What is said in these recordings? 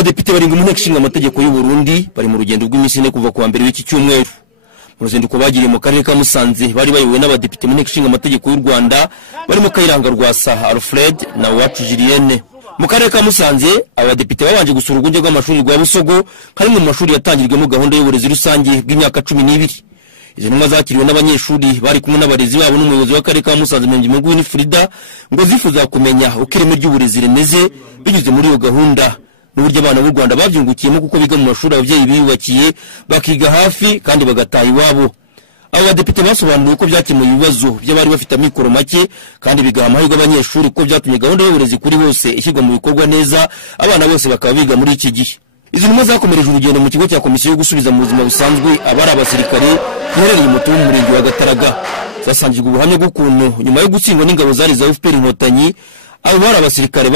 Abadepite baringa mu nteko ishinga amategeko y'u Burundi bari mu rugendo rw'iminsi ine kuva ku wa mbere w'iki cyumweru. Mu ruzinduko bagiriye mu karere ka Musanze bari bayobowe n'abadepite mu nteko ishinga amategeko y'u Rwanda barimo Kayiranga Rwasa Alfred na Uwacu Julienne. Mu karere ka Musanze abadepite babanje gusura urwunge rw'amashuri rwa Busogo kandi mu mashuri yatangirwemo gahunda y'uburezi rusange bw'imyaka 12. Izo ntumwa zakiriwe n'abanyeshuri bari kumwe n'abarezi babo n'umuyobozi w'akarere ka Musanze Mengimungu Winifrida ngo zifuza kumenya uko ireme ry'uburezi rimeze binyuze muri iyo gahunda n'uburyo abana b'u Rwanda bavyungukiyemo kuko biga mu mashuri abavyeyi biyubakiye bakiga hafi kandi bagataha iwabo. Abo badepite basobanuye uko byakemuye ibibazo by'abari bafite amikoro make kandi bigaha amahirwe abanyeshuri ko byatumye gahunda y'uburezi kuri bose ishyirwa mu bikorwa neza abana bose bakaba biga muri iki gihe. Izi ntumwa zakomereje urugendo mu kigo cya komisiyo yo gusubiza mu buzima busanzwe abari abasirikare giherereye mu mutumba w'umurenge wa Gataraga. Zasangijwe ubuhamya bw'ukuntu nyuma yo gutsindwa n'ingabo zari za FPR Inkotanyi abo bari abasirikare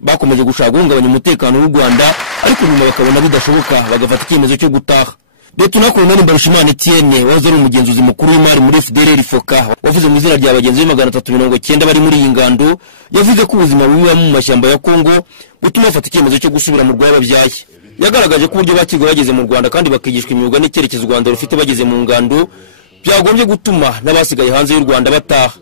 bakomeje gushaka guhungabanya umutekano w'u Rwanda ariko nyuma bakabona bidashoboka bagafata icyemezo cyo gutaha. Lieutenant Colonel Mbarushimana Etienne wahoze ari umugenzuzi mukuru w'imari muri FDLR Foka wavuze mu izina ry'abagenzi 390 bari muri iyi ngando yavuze ko ubuzima bubi mu mashyamba ya Kongo butuma bafata icyemezo cyo gusubira mu Rwanda babyaye. Yagaragaje ko uburyo bakigwa bageze mu Rwanda kandi bakigishwa imyuga n'icyerekezo u Rwanda rufite bageze mu ngando byagombye gutuma n'abasigaye hanze y'u Rwanda bataha.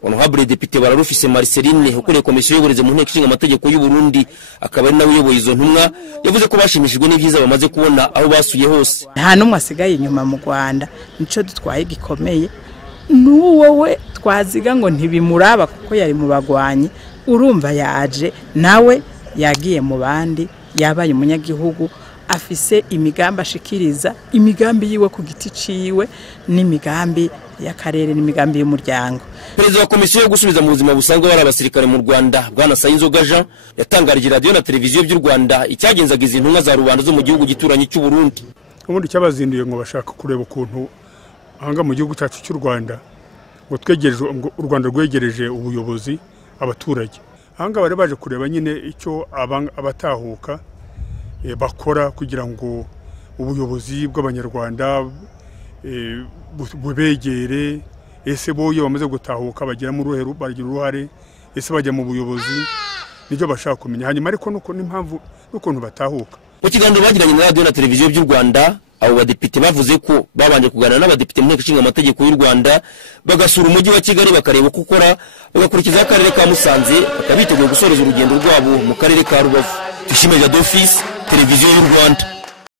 Honorable Deputy Bararufise Marceline ukuriye komisiyo y'uburezi mu nteko ishinga amategeko y'u Burundi akaba ari nawe uyoboye izo ntumwa yavuze ko bashimishijwe n'ibyiza bamaze kubona aho basuye hose. Nta numwe asigaye inyuma mu Rwanda nico dutwaye gikomeye n'uwowe twaziga ngo ntibimuraba kuko yari mu bagwanyi urumva yaje nawe yagiye mu bandi yabaye umunyagihugu afise imigambi ashikiriza imigambi yiwe ku giti ciwe n'imigambi y'akarere n'imigambi y'umuryango. Perezida wa komisiyo yo gusubiza mu buzima busanzwe bari abasirikare mu Rwanda Bwana Sayinzoga Jean yatangarije radio na televiziyo by'u Rwanda icyagenzaga izi ntumwa za rubanda zo mu gihugu gituranye cy'u Burundi. Ubundi cyabazinduye ngo bashaka kureba ukuntu ahanga mu gihugu cyacu cy'u Rwanda ngo twegereje u Rwanda rwegereje ubuyobozi abaturage. Ahanga bari baje kureba nyine icyo abatahuka bakora kugira ngo ubuyobozi bw'abanyarwanda bubegere ese boye bamaze gutahuka bagira mu ruheru bagira uruhare ese bajya mu buyobozi nibyo bashaka kumenya hanyuma ariko nuko n'impamvu n'ukuntu batahuka. Mu kiganiro bagiranye na radio na televiziyo by'u Rwanda abo badepite bavuze ko babanje kuganira n'abadepite mu nteko ishinga amategeko y'u Rwanda bagasura umujyi wa Kigali bakareba uko ukora bagakurikiza akarere ka Musanze bakabiteguye gusoreza urugendo rwabo mu karere ka Rubavu. Ishimwe Jadofis televiziyo y'u Rwanda.